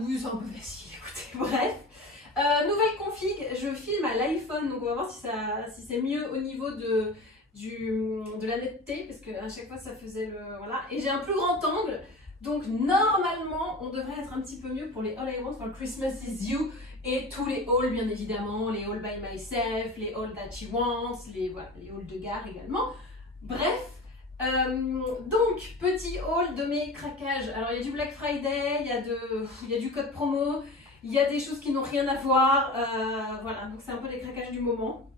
Oui, c'est un peu facile, écoutez, bref. Nouvelle config, je filme à l'iPhone, donc on va voir si c'est mieux au niveau de la netteté, parce qu'à chaque fois ça faisait le... Voilà. Et j'ai un plus grand angle, donc normalement on devrait être un petit peu mieux pour les All I Want for Christmas is You, et tous les hauls bien évidemment, les All by Myself, les All That She Wants, voilà, les hauls de gare également. Bref, donc petit haul de mes craquages. Alors il y a du Black Friday, il y a du code promo, il y a des choses qui n'ont rien à voir, voilà, donc c'est un peu les craquages du moment.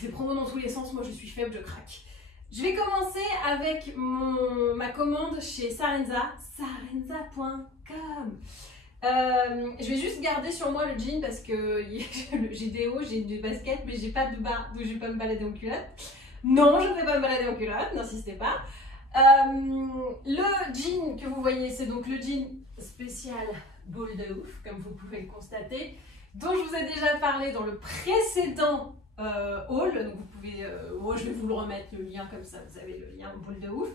Des promos dans tous les sens, moi je suis faible, je craque. Je vais commencer avec ma commande chez Sarenza, sarenza.com. Je vais juste garder sur moi le jean parce que j'ai des hauts, j'ai des baskets, mais j'ai pas de bas, donc je vais pas me balader en culotte. Non, je ne vais pas me balader en culotte, n'insistez pas. Le jean que vous voyez, c'est donc le jean spécial boule de ouf, comme vous pouvez le constater, dont je vous ai déjà parlé dans le précédent haul. Donc vous pouvez, je vais vous le remettre, le lien comme ça, vous avez le lien boule de ouf.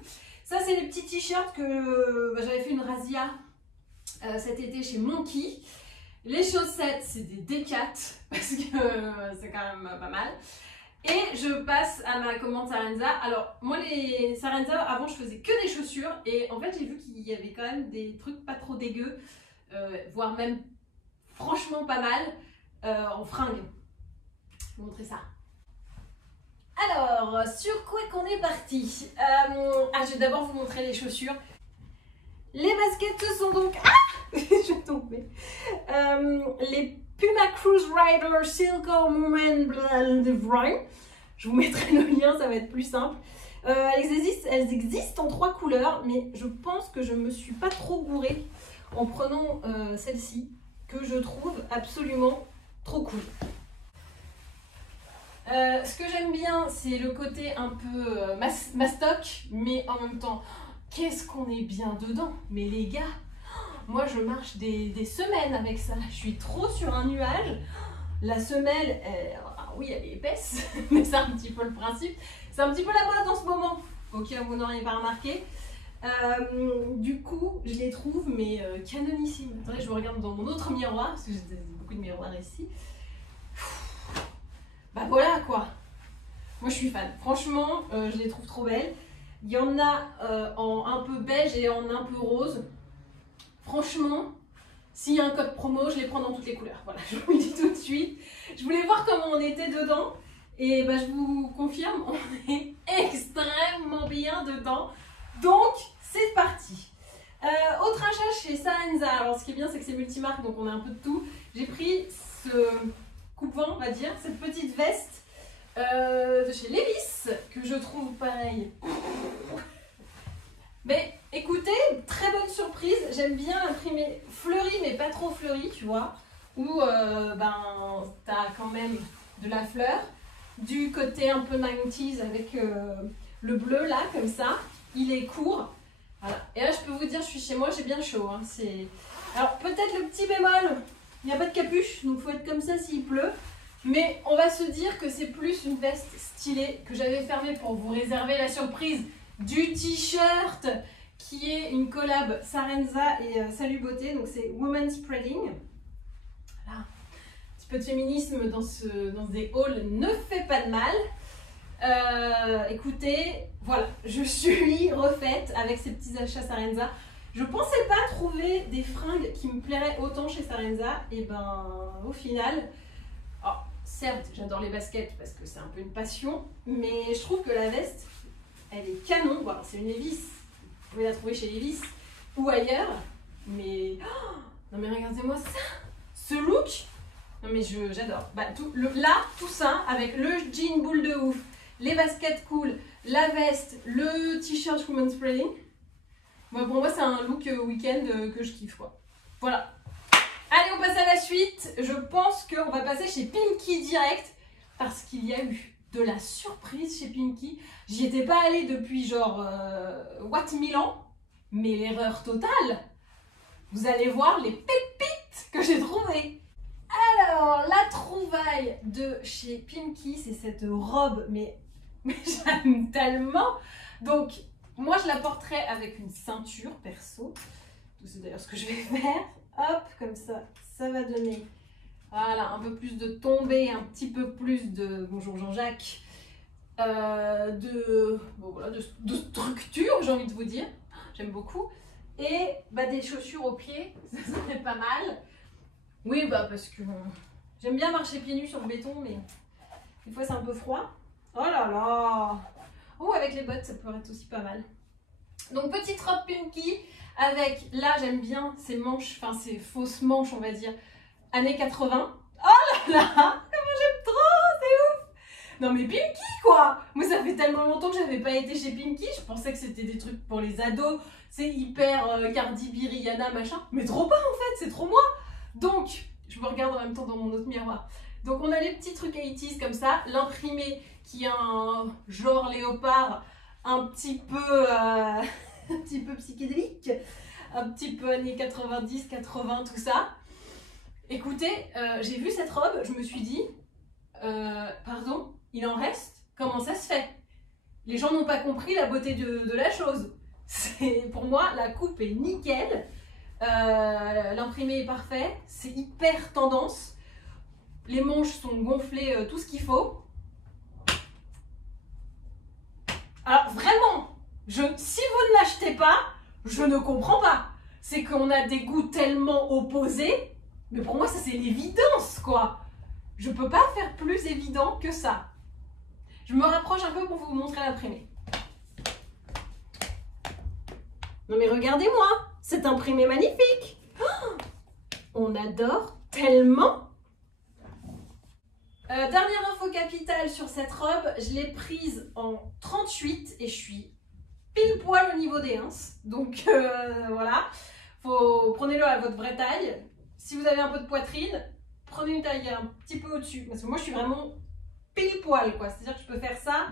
Ça, c'est les petits t-shirts que j'avais fait une razzia cet été chez Monkey. Les chaussettes, c'est des Decat, parce que c'est quand même pas mal. Et je passe à ma commande Sarenza. Alors, moi, les Sarenza, avant, je faisais que des chaussures. Et en fait, j'ai vu qu'il y avait quand même des trucs pas trop dégueux, voire même franchement pas mal, en fringues. Je vais vous montrer ça. Alors, sur quoi qu'on est parti? Je vais d'abord vous montrer les chaussures. Les baskets sont donc... Ah je vais tomber. Les Puma Cruise Rider Silco Moment Divine. Je vous mettrai le lien, ça va être plus simple. Elles existent en 3 couleurs, mais je pense que je ne me suis pas trop gourée en prenant celle-ci, que je trouve absolument trop cool. Ce que j'aime bien, c'est le côté un peu mastoc, mais en même temps, qu'est-ce qu'on est bien dedans. Mais les gars, moi je marche des semaines avec ça, je suis trop sur un nuage. La semelle, oui elle est épaisse, mais c'est un petit peu le principe. C'est un petit peu la mode en ce moment, au cas où vous n'auriez pas remarqué. Du coup, je les trouve mais canonissimes. Attendez, je me regarde dans mon autre miroir, parce que j'ai beaucoup de miroirs ici. Bah voilà quoi. Moi je suis fan, franchement je les trouve trop belles. Il y en a en un peu beige et en un peu rose. Franchement, s'il y a un code promo, je les prends dans toutes les couleurs. Voilà, je vous le dis tout de suite. Je voulais voir comment on était dedans. Et bah, je vous confirme, on est extrêmement bien dedans. Donc, c'est parti. Autre achat chez Sarenza. Alors, ce qui est bien, c'est que c'est multimarque, donc on a un peu de tout. J'ai pris ce coupe-vent, on va dire, cette petite veste de chez Levi's, que je trouve pareil. Mais écoutez, très bonne surprise, j'aime bien l'imprimer fleuri mais pas trop fleuri, tu vois, où t'as quand même de la fleur, du côté un peu 90s avec le bleu là, comme ça, il est court, voilà. Et là je peux vous dire, je suis chez moi, j'ai bien chaud, hein. Alors peut-être le petit bémol, il n'y a pas de capuche, donc il faut être comme ça s'il pleut, mais on va se dire que c'est plus une veste stylée que j'avais fermée pour vous réserver la surprise du t-shirt qui est une collab Sarenza et Salut Beauté, donc c'est Woman Spreading. Voilà. Un petit peu de féminisme dans des hauls ne fait pas de mal. Écoutez, voilà, je suis refaite avec ces petits achats Sarenza. Je pensais pas trouver des fringues qui me plairaient autant chez Sarenza, et ben au final, certes j'adore les baskets parce que c'est un peu une passion, mais je trouve que la veste, elle est canon. Bon, c'est une Levi's, vous pouvez la trouver chez Levi's ou ailleurs, mais non mais regardez-moi ça, ce look, non mais j'adore. Bah, tout ça avec le jean boule de ouf, les baskets cool, la veste, le t-shirt Woman Spreading. Bon, pour moi c'est un look week-end que je kiffe quoi. Voilà. Allez, on passe à la suite. Je pense qu'on va passer chez Pimkie direct parce qu'il y a eu de la surprise chez Pimkie. J'y étais pas allée depuis genre what 1000 ans, mais l'erreur totale. Vous allez voir les pépites que j'ai trouvées. Alors, la trouvaille de chez Pimkie, c'est cette robe, mais j'aime tellement. Donc, moi je la porterai avec une ceinture perso. C'est d'ailleurs ce que je vais faire. Hop, comme ça, ça va donner, voilà, un peu plus de tombée, un petit peu plus de, bonjour Jean-Jacques, bon, voilà, de structure, j'ai envie de vous dire. J'aime beaucoup. Et bah, des chaussures aux pieds, ça serait pas mal. Oui, bah parce que j'aime bien marcher pieds nus sur le béton, mais des fois c'est un peu froid. Oh là là! Oh, avec les bottes, ça pourrait être aussi pas mal. Donc, petite robe Pimkie avec, là, j'aime bien ces manches, enfin, ces fausses manches, on va dire, années 80. Oh là là! Comment j'aime trop! C'est ouf! Non, mais Pimkie, quoi! Moi, ça fait tellement longtemps que j'avais pas été chez Pimkie. Je pensais que c'était des trucs pour les ados. C'est hyper Cardi B, Rihanna, machin. Mais trop pas, en fait, c'est trop moi! Donc, je me regarde en même temps dans mon autre miroir. Donc, on a les petits trucs 80s comme ça. L'imprimé qui a un genre léopard un petit peu psychédélique, un petit peu années 90, 80, tout ça. Écoutez, j'ai vu cette robe, je me suis dit, pardon, il en reste? Comment ça se fait? Les gens n'ont pas compris la beauté de la chose. Pour moi, la coupe est nickel, l'imprimé est parfait, c'est hyper tendance, les manches sont gonflées, tout ce qu'il faut. Alors vraiment, si vous ne l'achetez pas, je ne comprends pas. C'est qu'on a des goûts tellement opposés, mais pour moi ça c'est l'évidence quoi. Je peux pas faire plus évident que ça. Je me rapproche un peu pour vous montrer l'imprimé. Non mais regardez-moi, cet imprimé magnifique. Oh, on adore tellement. Dernière info capitale sur cette robe, je l'ai prise en 38 et je suis pile poil au niveau des 1. Donc voilà, prenez-le à votre vraie taille. Si vous avez un peu de poitrine, prenez une taille un petit peu au-dessus. Parce que moi je suis vraiment pile poil quoi, c'est-à-dire que je peux faire ça,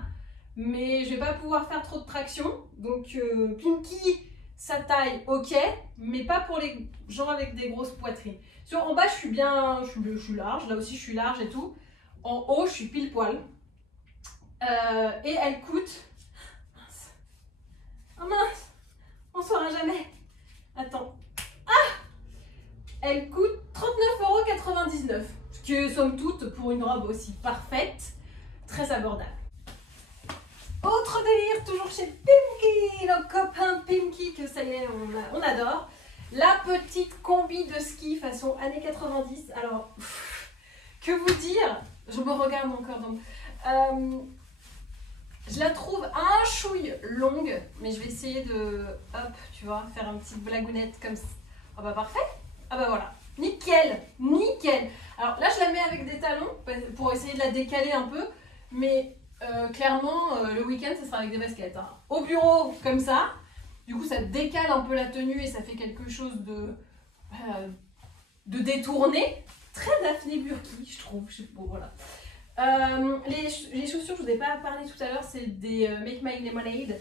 mais je vais pas pouvoir faire trop de traction. Donc Pimkie, sa taille ok, mais pas pour les gens avec des grosses poitrines. En bas je suis bien, je suis large, là aussi je suis large et tout. En haut, je suis pile poil. Et elle coûte... Mince. Oh mince. On ne saura jamais. Attends. Ah! Elle coûte 39,99 €. Ce qui est somme toute pour une robe aussi parfaite, très abordable. Autre délire, toujours chez Pimkie, le copain Pimkie, que ça y est, on adore. La petite combi de ski façon années 90. Alors, que vous dire? Je me regarde encore donc. Je la trouve un chouille longue, mais je vais essayer de, hop, tu vois, faire une petite blagounette comme ça. Ah bah parfait. Ah bah voilà, nickel, nickel. Alors là, je la mets avec des talons pour essayer de la décaler un peu, mais clairement, le week-end, ça sera avec des baskets. Hein. Au bureau, comme ça, du coup, ça décale un peu la tenue et ça fait quelque chose de détourné. Très Daphné Burki, je trouve. Bon, voilà. Les chaussures, je vous ai pas parlé tout à l'heure, c'est des Make My Lemonade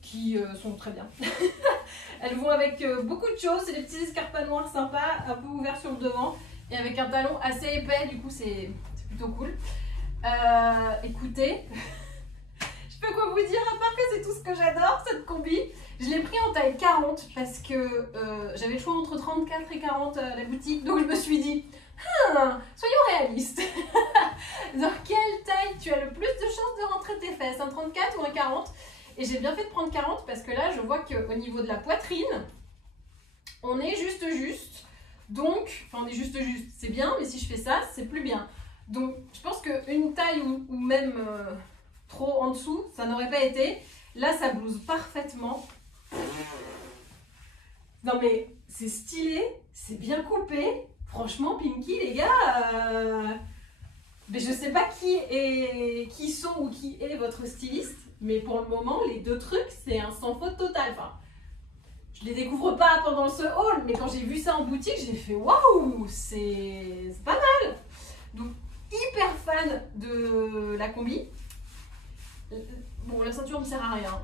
qui sont très bien. Elles vont avec beaucoup de choses, c'est des petits escarpins noirs sympas, un peu ouverts sur le devant et avec un talon assez épais, du coup c'est plutôt cool. Écoutez, je peux quoi vous dire à part que c'est tout ce que j'adore cette combi. Je l'ai pris en taille 40 parce que j'avais le choix entre 34 et 40 à la boutique, donc je me suis dit soyons réalistes. Dans quelle taille tu as le plus de chances de rentrer tes fesses, un 34 ou un 40? Et j'ai bien fait de prendre 40 parce que là je vois qu'au niveau de la poitrine on est juste. Donc, enfin on est juste, c'est bien, mais si je fais ça c'est plus bien. Donc je pense qu'une taille ou même trop en dessous ça n'aurait pas été. Là ça blouse parfaitement. Non mais c'est stylé, c'est bien coupé. Franchement, Pimkie, les gars, mais je sais pas qui sont ou qui est votre styliste, mais pour le moment, les deux trucs, c'est un sans faute total. Enfin, je les découvre pas pendant ce haul, mais quand j'ai vu ça en boutique, j'ai fait waouh, c'est pas mal. Donc, hyper fan de la combi. Bon, la ceinture ne sert à rien.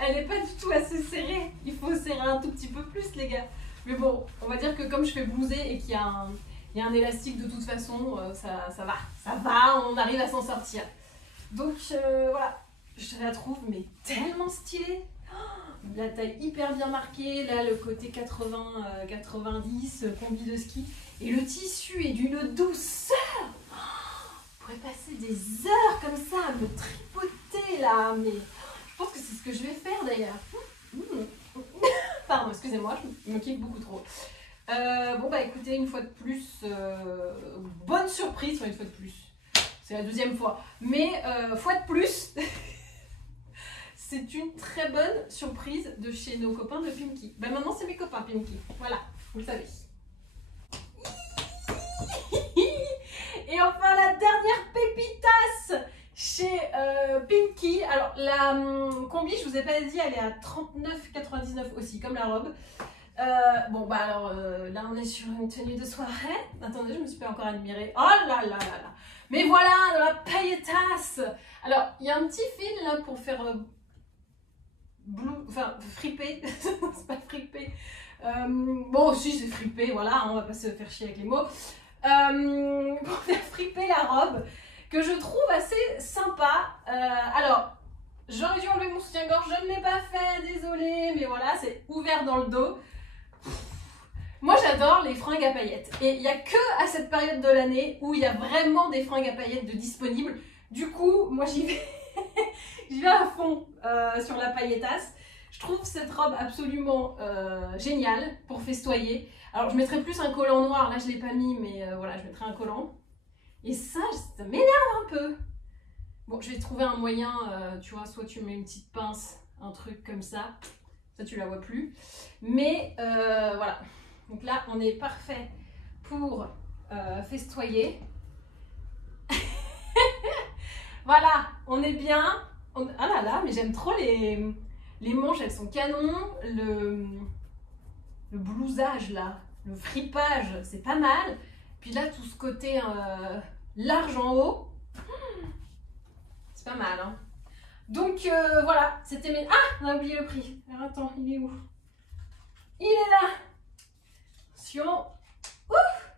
Elle n'est pas du tout assez serrée. Il faut serrer un tout petit peu plus, les gars. Mais bon, on va dire que comme je fais blouser et qu'il y a un élastique de toute façon, ça va, on arrive à s'en sortir. Donc voilà, je la trouve mais tellement stylée. Oh, la taille hyper bien marquée, là le côté 80-90, combi de ski. Et le tissu est d'une douceur. Je pourrais passer des heures comme ça à me tripoter là, mais je pense que c'est ce que je vais faire d'ailleurs. Pardon, excusez-moi, je me kiffe beaucoup trop. Bon bah écoutez, une fois de plus, bonne surprise, enfin une fois de plus, c'est la deuxième fois, mais fois de plus, c'est une très bonne surprise de chez nos copains de Pimkie. Bah maintenant c'est mes copains Pimkie, voilà, vous le savez. Et enfin la dernière pépitas chez Pimkie. Alors la combi, je vous ai pas dit, elle est à 39,99 aussi, comme la robe. Bon bah alors là on est sur une tenue de soirée. Attendez, je me suis pas encore admirée. Oh là là là là. Mais voilà, la pailletasse. Alors il y a un petit fil là pour faire friper. C'est pas friper. Bon si c'est friper, voilà, on va pas se faire chier avec les mots. Pour faire friper la robe que je trouve assez sympa. Alors j'aurais dû enlever mon soutien-gorge, je ne l'ai pas fait, désolée, mais voilà, c'est ouvert dans le dos. Moi j'adore les fringues à paillettes et il n'y a que à cette période de l'année où il y a vraiment des fringues à paillettes de disponibles. Du coup, moi j'y vais, j'y vais à fond sur la pailletasse. Je trouve cette robe absolument géniale pour festoyer. Alors je mettrais plus un collant noir, là je ne l'ai pas mis, mais voilà, je mettrais un collant. Et ça m'énerve un peu. Bon, je vais trouver un moyen, tu vois, soit tu mets une petite pince, un truc comme ça. Ça, tu la vois plus. Mais voilà. Donc là, on est parfait pour festoyer. Voilà, on est bien. Ah là là, mais j'aime trop les manches, elles sont canon. Le blousage là, le fripage, c'est pas mal. Puis là, tout ce côté large en haut, c'est pas mal, hein. Donc voilà, c'était mes... Ah, on a oublié le prix. Alors attends, il est où? Il est là. Attention. Ouf.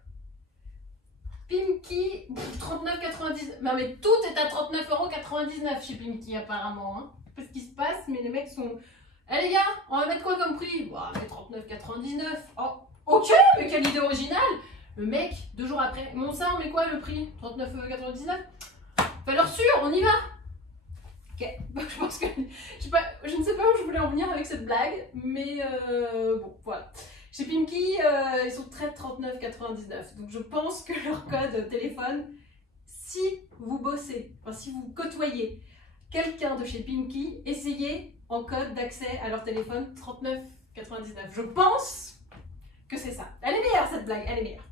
Pimkie, 39,99. Non mais tout est à 39,99 € chez Pimkie apparemment, hein. Je sais pas ce qui se passe, mais les mecs sont... Eh les gars, on va mettre quoi comme prix? Bah, 39,99. Oh, ok, mais quelle idée originale. Le mec, 2 jours après, bon ça, on met quoi le prix? 39,99. Valeur sûre, on y va. Ok, je pense que je ne sais pas où je voulais en venir avec cette blague, mais bon, voilà. Chez Pimkie, ils sont très 39,99. Donc je pense que leur code téléphone, si vous bossez, enfin si vous côtoyez quelqu'un de chez Pimkie, essayez en code d'accès à leur téléphone 39,99. Je pense que c'est ça. Elle est meilleure cette blague, elle est meilleure.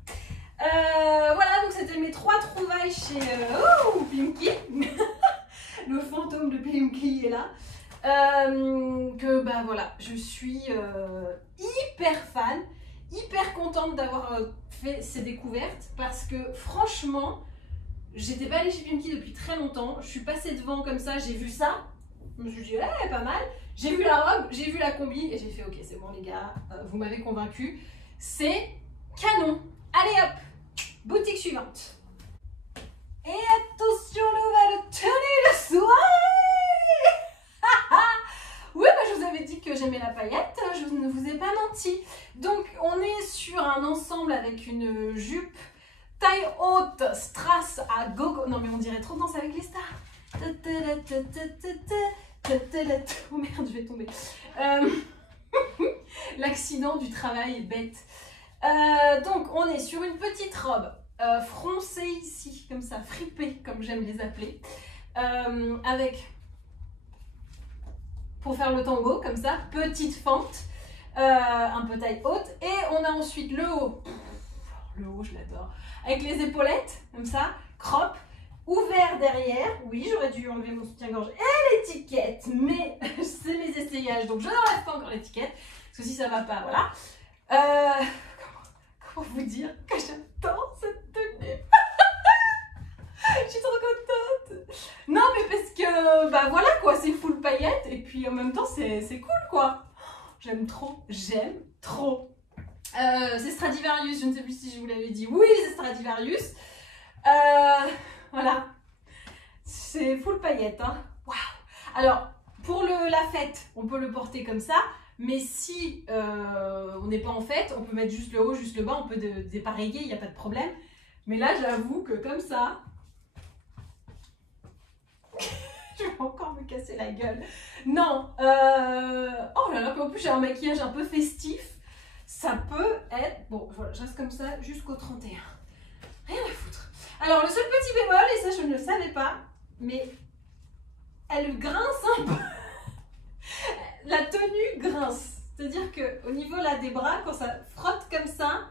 Voilà, donc c'était mes 3 trouvailles chez Pimkie. Le fantôme de Pimkie est là. Que bah voilà, je suis hyper fan, hyper contente d'avoir fait ces découvertes parce que franchement, j'étais pas allée chez Pimkie depuis très longtemps. Je suis passée devant comme ça, j'ai vu ça, je me suis dit hey, pas mal. J'ai vu la robe, j'ai vu la combi et j'ai fait ok, c'est bon les gars, vous m'avez convaincu, c'est canon. Allez hop, boutique suivante. Et attention, nouvelle tenue de soirée. Oui, bah, je vous avais dit que j'aimais la paillette, je ne vous ai pas menti. Donc, on est sur un ensemble avec une jupe taille haute, strass à gogo. Non, mais on dirait trop Danse avec les stars. Oh merde, je vais tomber. L'accident du travail est bête. Donc, on est sur une petite robe froncée ici, comme ça, fripée, comme j'aime les appeler, avec... pour faire le tango, comme ça, petite fente, un peu taille haute. Et on a ensuite le haut. Le haut, je l'adore. Avec les épaulettes, comme ça, crop, ouvert derrière. Oui, j'aurais dû enlever mon soutien-gorge et l'étiquette, mais c'est mes essayages, donc je n'enlève pas encore l'étiquette, parce que si ça va pas, voilà. Comment vous dire que j'adore cette tenue. Je suis trop contente. Non mais parce que bah voilà quoi, c'est full paillettes et puis en même temps c'est cool quoi. J'aime trop, j'aime trop. C'est Stradivarius, je ne sais plus si je vous l'avais dit. Oui, c'est Stradivarius. Voilà. C'est full paillettes, hein. Waouh. Alors, Pour la fête, on peut le porter comme ça. Mais si on n'est pas en fête, on peut mettre juste le haut, juste le bas, on peut dépareiller, il n'y a pas de problème. Mais là, j'avoue que comme ça, je vais encore me casser la gueule. Non, oh là là, en plus j'ai un maquillage un peu festif. Ça peut être... Bon, voilà, je reste comme ça jusqu'au 31. Rien à foutre. Alors, le seul petit bémol, et ça je ne le savais pas, mais elle grince un peu. La tenue grince. C'est-à-dire qu'au niveau là, des bras, quand ça frotte comme ça,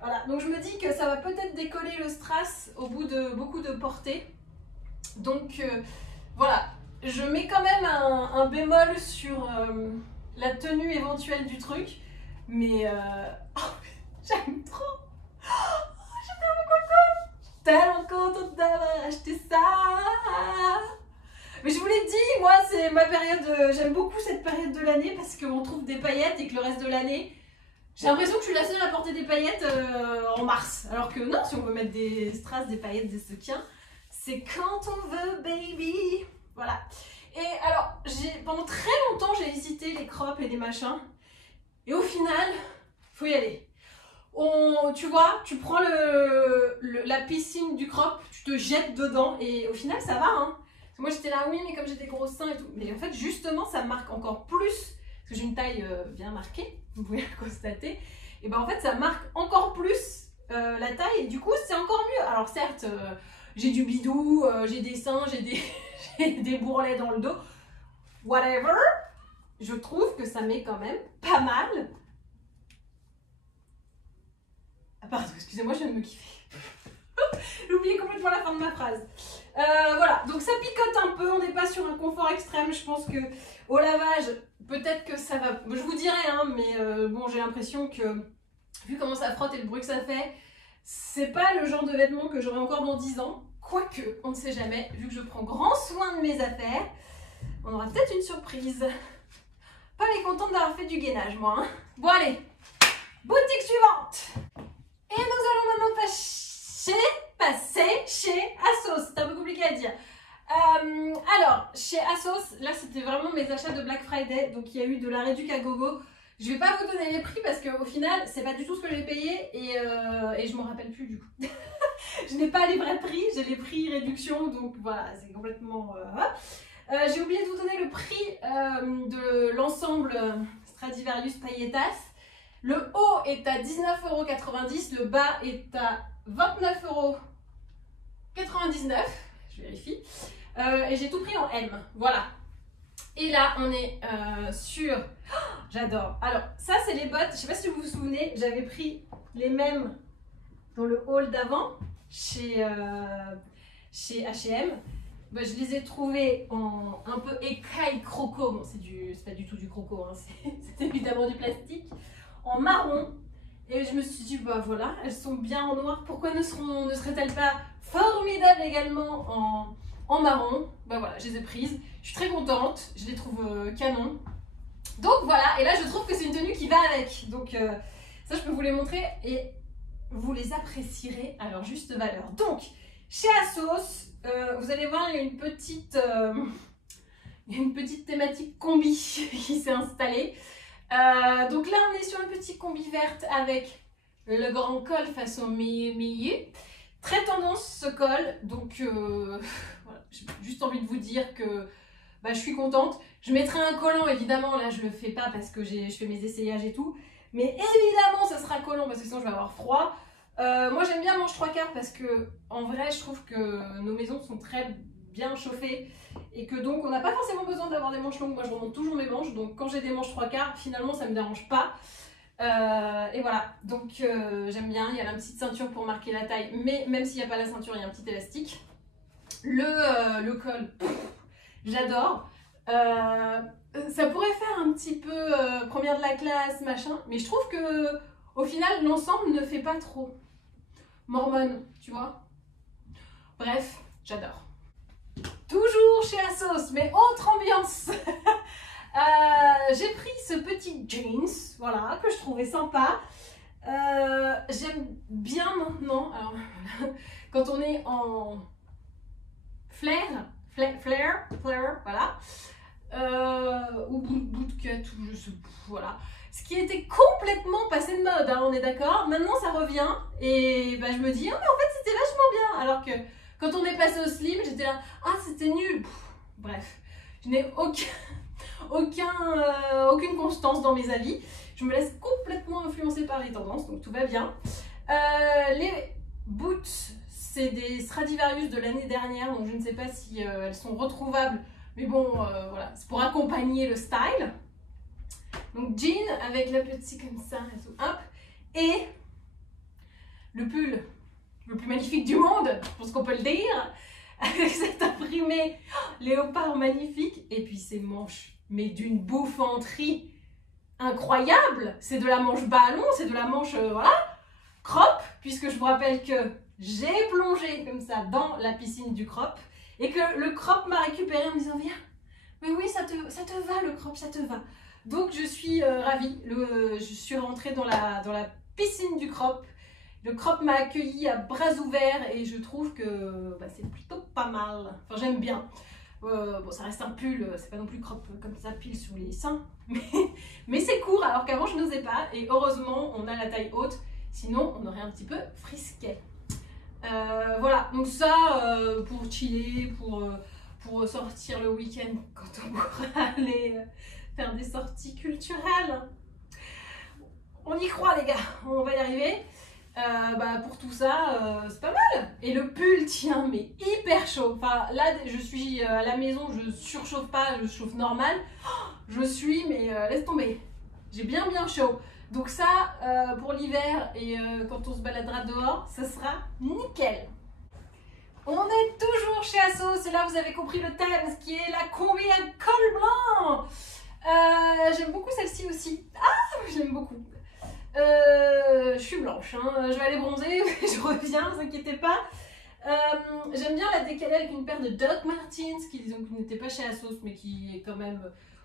voilà. Donc je me dis que ça va peut-être décoller le strass au bout de beaucoup de portées. Donc voilà, je mets quand même un bémol sur la tenue éventuelle du truc. Mais oh, j'aime trop. Oh, je suis tellement contente d'avoir acheté ça. Mais je vous l'ai dit, moi c'est ma période, j'aime beaucoup cette période de l'année parce qu'on trouve des paillettes et que le reste de l'année, j'ai l'impression que je suis la seule à porter des paillettes en mars. Alors que non, si on veut mettre des strass, des paillettes, des sequins, c'est quand on veut, baby. Voilà. Et alors, pendant très longtemps, j'ai hésité les crops et les machins. Et au final, faut y aller. Tu vois, tu prends la piscine du crop, tu te jettes dedans et au final, ça va, hein. Moi j'étais là, oui, mais comme j'ai des gros seins et tout. Mais en fait, justement, ça marque encore plus, parce que j'ai une taille bien marquée, vous pouvez le constater. Et ben en fait, ça marque encore plus la taille, et du coup, c'est encore mieux. Alors certes, j'ai du bidou, j'ai des seins, j'ai des bourrelets dans le dos. Whatever, je trouve que ça met quand même pas mal. Ah pardon, excusez-moi, je viens de me kiffer. J'ai oublié complètement la fin de ma phrase. Voilà, donc ça picote un peu, on n'est pas sur un confort extrême. Je pense que au lavage, peut-être que ça va... Je vous dirai, hein, mais bon, j'ai l'impression que, vu comment ça frotte et le bruit que ça fait, c'est pas le genre de vêtements que j'aurai encore dans 10 ans. Quoique, on ne sait jamais, vu que je prends grand soin de mes affaires, on aura peut-être une surprise. Pas mécontente d'avoir fait du gainage, moi. Hein. Bon, allez, boutique suivante. Et nous allons maintenant passer chez ASOS. C'est un peu compliqué à dire. Alors, chez ASOS, là c'était vraiment mes achats de Black Friday. Donc il y a eu de la réduc à gogo. Je vais pas vous donner les prix parce qu'au final, c'est pas du tout ce que j'ai payé et je m'en rappelle plus du coup. Je n'ai pas les vrais prix, j'ai les prix réduction. Donc voilà, c'est complètement... j'ai oublié de vous donner le prix de l'ensemble Stradivarius Pailletas. Le haut est à 19,90 €, le bas est à 29,99 €. Je vérifie. Et j'ai tout pris en M. Voilà. Et là, on est sur... Oh, j'adore. Alors, ça, c'est les bottes. Je ne sais pas si vous vous souvenez, j'avais pris les mêmes dans le haul d'avant chez H&M. Ben, je les ai trouvées en un peu écaille croco. Bon, c'est pas du tout du croco, hein. C'est évidemment du plastique. En marron. Et je me suis dit, bah voilà, elles sont bien en noir. Pourquoi ne seraient-elles pas formidables également en marron? Bah voilà, je les ai prises. Je suis très contente. Je les trouve canon. Donc voilà, et là je trouve que c'est une tenue qui va avec. Donc ça, je peux vous les montrer et vous les apprécierez à leur juste valeur. Donc, chez ASOS, vous allez voir, il y a une petite thématique combi qui s'est installée. Donc là, on est sur une petite combi verte avec le grand col façon milieu. Très tendance ce col. Donc, voilà, j'ai juste envie de vous dire que bah, je suis contente. Je mettrai un collant, évidemment. Là, je le fais pas parce que je fais mes essayages et tout. Mais évidemment, ça sera collant parce que sinon, je vais avoir froid. Moi, j'aime bien manche 3/4 parce que, en vrai, je trouve que nos maisons sont très bien chauffées et que donc on n'a pas forcément besoin d'avoir des manches longues. Moi je remonte toujours mes manches, donc quand j'ai des manches 3/4 finalement ça me dérange pas et voilà, donc j'aime bien. Il y a la petite ceinture pour marquer la taille, mais même s'il n'y a pas la ceinture, il y a un petit élastique. Le col, j'adore. Ça pourrait faire un petit peu première de la classe machin, mais je trouve que au final l'ensemble ne fait pas trop mormone, tu vois. Bref, j'adore. Toujours chez ASOS, mais autre ambiance. J'ai pris ce petit jeans, voilà, que je trouvais sympa. J'aime bien maintenant, alors, quand on est en flair, voilà. ou bootcut, ou je sais pas, voilà. Ce qui était complètement passé de mode, hein, on est d'accord. Maintenant ça revient et bah, je me dis, oh, mais en fait c'était vachement bien. Alors que quand on est passé au slim, j'étais là, ah c'était nul. Bref, je n'ai aucune constance dans mes avis. Je me laisse complètement influencer par les tendances, donc tout va bien. Les boots, c'est des Stradivarius de l'année dernière, donc je ne sais pas si elles sont retrouvables. Mais bon, voilà, c'est pour accompagner le style. Donc jean avec la petite comme ça et tout, hop. Et le pull le plus magnifique du monde, je pense qu'on peut le dire, avec cet imprimé léopard magnifique. Et puis ces manches, mais d'une bouffanterie incroyable. C'est de la manche ballon, c'est de la manche, voilà, crop, puisque je vous rappelle que j'ai plongé comme ça dans la piscine du crop. Et que le crop m'a récupéré en me disant, viens, mais oui, ça te va le crop, ça te va. Donc je suis ravie, je suis rentrée dans la piscine du crop. Le crop m'a accueilli à bras ouverts et je trouve que bah, c'est plutôt pas mal. Enfin, j'aime bien. Bon, ça reste un pull, c'est pas non plus crop comme ça, pile sous les seins. Mais c'est court, alors qu'avant je n'osais pas. Et heureusement, on a la taille haute, sinon on aurait un petit peu frisquet. Voilà, donc ça, pour chiller, pour sortir le week-end quand on pourra aller faire des sorties culturelles. On y croit les gars, on va y arriver. Bah, pour tout ça, c'est pas mal. Et le pull tient mais hyper chaud. Enfin, là, je suis à la maison, je surchauffe pas, je chauffe normal. Je suis, mais laisse tomber. J'ai bien chaud. Donc ça, pour l'hiver et quand on se baladera dehors, ça sera nickel. On est toujours chez Asos et là vous avez compris le thème, ce qui est la combi à col blanc. J'aime beaucoup celle-ci aussi. Ah, j'aime beaucoup. Je suis blanche, hein. Je vais aller bronzer, je reviens, ne vous inquiétez pas. J'aime bien la décaler avec une paire de Doc Martens qui n'était pas chez Asos mais qui est quand même,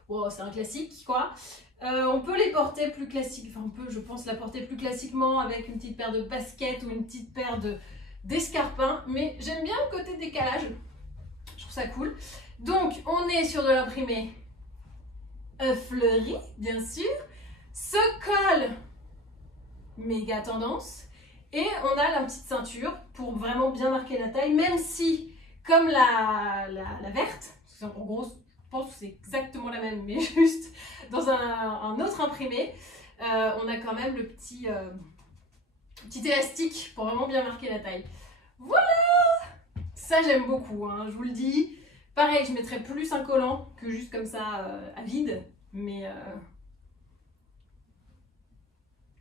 wow, c'est un classique quoi. On peut les porter plus classiques, enfin on peut je pense la porter plus classiquement avec une petite paire de baskets ou une petite paire d'escarpins, mais j'aime bien le côté décalage, je trouve ça cool. Donc on est sur de l'imprimé fleuri bien sûr, ce col méga tendance et on a la petite ceinture pour vraiment bien marquer la taille, même si comme la verte, en gros je pense que c'est exactement la même mais juste dans un autre imprimé, on a quand même le petit élastique pour vraiment bien marquer la taille. Voilà, ça j'aime beaucoup, hein, je vous le dis. Pareil, je mettrais plus un collant que juste comme ça à vide, mais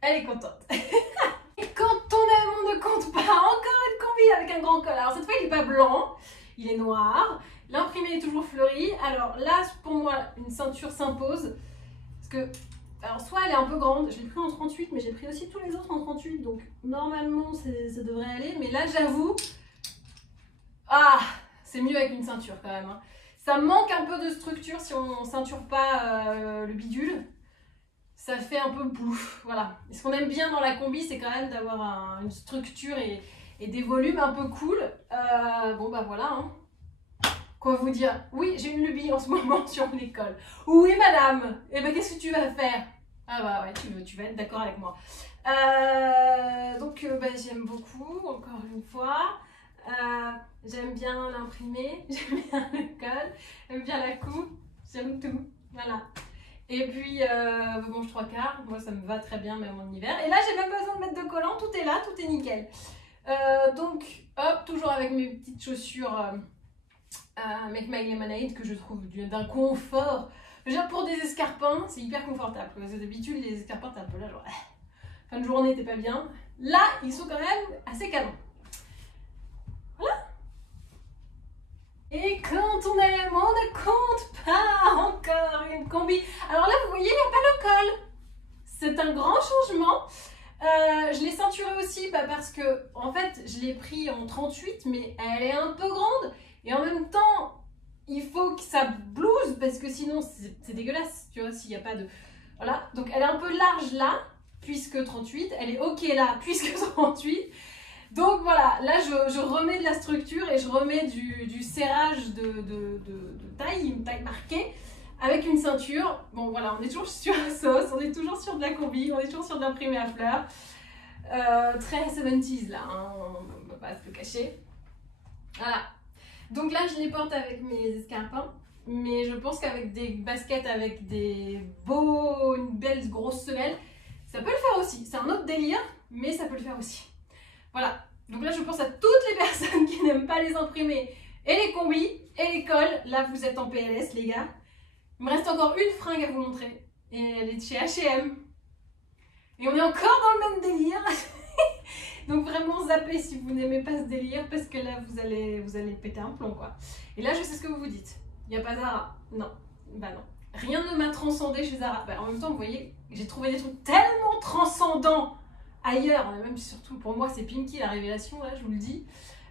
elle est contente. Et quand on aime, on ne compte pas. Encore une combi avec un grand col. Alors cette fois il n'est pas blanc, il est noir. L'imprimé est toujours fleuri. Alors là, pour moi, une ceinture s'impose. Parce que, alors soit elle est un peu grande, je l'ai pris en 38, mais j'ai pris aussi tous les autres en 38. Donc normalement, ça devrait aller. Mais là, j'avoue, ah, c'est mieux avec une ceinture quand même. Hein. Ça manque un peu de structure si on ne ceinture pas le bidule. Ça fait un peu bouffe, voilà. Et ce qu'on aime bien dans la combi, c'est quand même d'avoir une structure et des volumes un peu cool. Bon bah voilà, hein. Quoi vous dire? Oui, j'ai une lubie en ce moment sur l'école. Oui, madame. Et ben, qu'est-ce que tu vas faire? Ah bah ouais, tu vas être d'accord avec moi. Donc, bah, j'aime beaucoup, encore une fois. J'aime bien l'imprimer, j'aime bien le col, j'aime bien la coupe, j'aime tout. Voilà. Et puis, manche 3/4, moi ça me va très bien même en hiver. Et là, j'ai même pas besoin de mettre de collant, tout est là, tout est nickel. Donc, hop, toujours avec mes petites chaussures Make My Lemonade que je trouve d'un confort. Genre pour des escarpins, c'est hyper confortable. Parce que d'habitude, les escarpins, t'es un peu là, genre, fin de journée, t'es pas bien. Là, ils sont quand même assez canons. Voilà. Et quand on aime, on ne compte pas. Encore une combi. Alors là, vous voyez, il n'y a pas le col. C'est un grand changement. Je l'ai ceinturée aussi parce que, en fait, je l'ai pris en 38, mais elle est un peu grande. Et en même temps, il faut que ça blouse parce que sinon, c'est dégueulasse, tu vois, s'il n'y a pas de... Voilà, donc elle est un peu large là, puisque 38. Elle est ok là, puisque 38. Donc voilà, là, je remets de la structure et je remets du serrage de taille, une taille marquée. avec une ceinture. Bon voilà, on est toujours sur la sauce, on est toujours sur de la combi, on est toujours sur de l'imprimé à fleurs. Très 70s là, hein, on ne va pas se le cacher. Voilà. Donc là, je les porte avec mes escarpins. Mais je pense qu'avec des baskets avec une belle grosse semelle, ça peut le faire aussi. C'est un autre délire, mais ça peut le faire aussi. Voilà. Donc là, je pense à toutes les personnes qui n'aiment pas les imprimés et les combis et les cols. Là, vous êtes en PLS, les gars. Il me reste encore une fringue à vous montrer. Et elle est de chez H&M. Et on est encore dans le même délire. Donc vraiment zappez si vous n'aimez pas ce délire parce que là, vous allez péter un plomb, quoi. Et là, je sais ce que vous vous dites. Il n'y a pas Zara. Non. Bah non. Rien ne m'a transcendé chez Zara. Bah, en même temps, vous voyez, j'ai trouvé des trucs tellement transcendants ailleurs. Même surtout pour moi, c'est Pimkie la révélation, là, je vous le dis.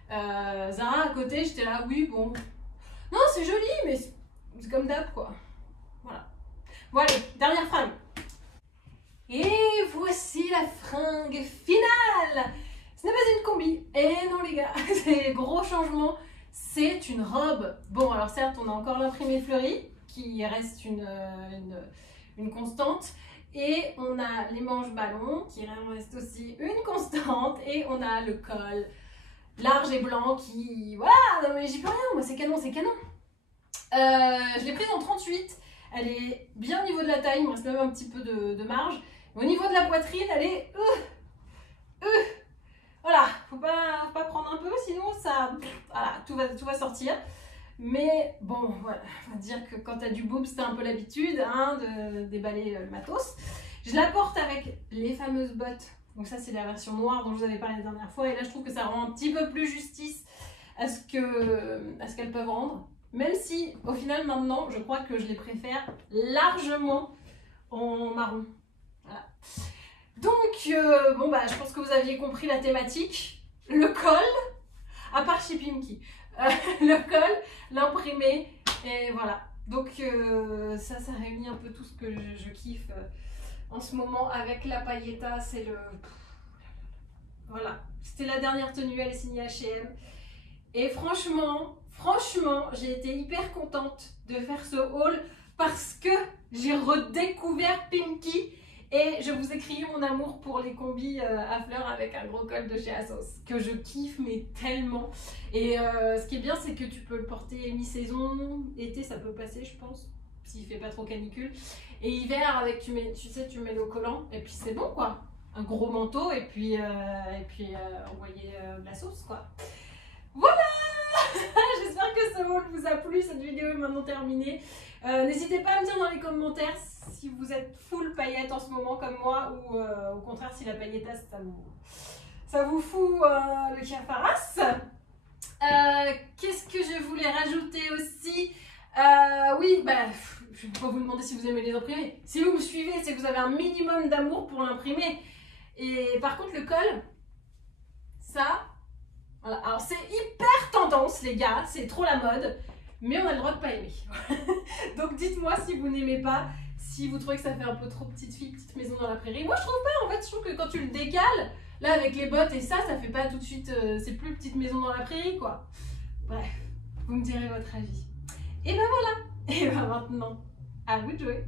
Zara à côté, j'étais là, oui, bon. Non, c'est joli, mais c'est comme d'hab, quoi. Voilà. Voilà, dernière fringue. Et voici la fringue finale. Ce n'est pas une combi. Et non, les gars, c'est gros changement. C'est une robe. Bon, alors certes, on a encore l'imprimé fleuri, qui reste une constante. Et on a les manches ballons, qui reste aussi une constante. Et on a le col large et blanc qui... Voilà, non mais j'y peux rien, moi c'est canon, c'est canon. Je l'ai prise en 38. Elle est bien au niveau de la taille, il me reste même un petit peu de marge. Au niveau de la poitrine, elle est... Voilà, faut pas prendre un peu, sinon ça... Voilà, tout va sortir. Mais bon, voilà, on va dire que quand t'as du boob, c'est un peu l'habitude hein, de déballer le matos. Je la porte avec les fameuses bottes. Donc ça, c'est la version noire dont je vous avais parlé la dernière fois. Et là, je trouve que ça rend un petit peu plus justice à ce qu'elles peuvent rendre. Même si, au final, maintenant, je crois que je les préfère largement en marron. Voilà. Donc, bon, bah, je pense que vous aviez compris la thématique. Le col, à part chez Pimkie. Le col, l'imprimé, et voilà. Donc, ça réunit un peu tout ce que je kiffe en ce moment avec la pailletta. C'est le... Voilà. C'était la dernière tenue, elle est signée H&M. Et franchement, j'ai été hyper contente de faire ce haul parce que j'ai redécouvert Pimkie et je vous ai crié mon amour pour les combis à fleurs avec un gros col de chez Asos que je kiffe mais tellement. Et ce qui est bien, c'est que tu peux le porter mi-saison, été ça peut passer je pense, s'il fait pas trop canicule. Et hiver, avec tu mets le collant et puis c'est bon quoi. Un gros manteau et puis envoyer de la sauce quoi. Voilà. J'espère que ce haul vous a plu, cette vidéo est maintenant terminée. N'hésitez pas à me dire dans les commentaires si vous êtes full paillettes en ce moment comme moi ou au contraire si la pailletta ça vous fout le cafaras. Qu'est-ce que je voulais rajouter aussi? Oui, bah, je ne vais pas vous demander si vous aimez les imprimés. Si vous me suivez, c'est que vous avez un minimum d'amour pour l'imprimer. Et par contre, le col, ça... Voilà. Alors c'est hyper tendance les gars, c'est trop la mode, mais on a le droit de pas aimer. Donc dites-moi si vous n'aimez pas, si vous trouvez que ça fait un peu trop petite fille, petite maison dans la prairie. Moi je trouve pas, en fait je trouve que quand tu le décales, là avec les bottes et ça fait pas tout de suite, c'est plus petite maison dans la prairie quoi. Bref, vous me direz votre avis. Et ben voilà, et ben maintenant, à vous de jouer.